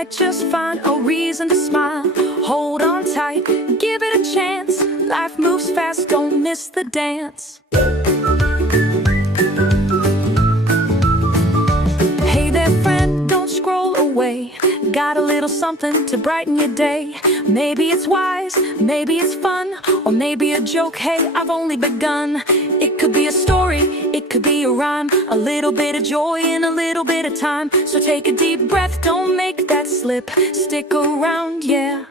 might just find a reason to smile. Hold on tight, give it a chance. Life moves fast, don't miss the dance. Hey there friend, don't scroll away. Got a little something to brighten your day. Maybe it's wise, maybe it's fun, or maybe a joke, hey, I've only begun. It could be a story, it could be a rhyme, a little bit of joy in a little bit of time. So take a deep breath, don't make that slip. Stick around, yeah.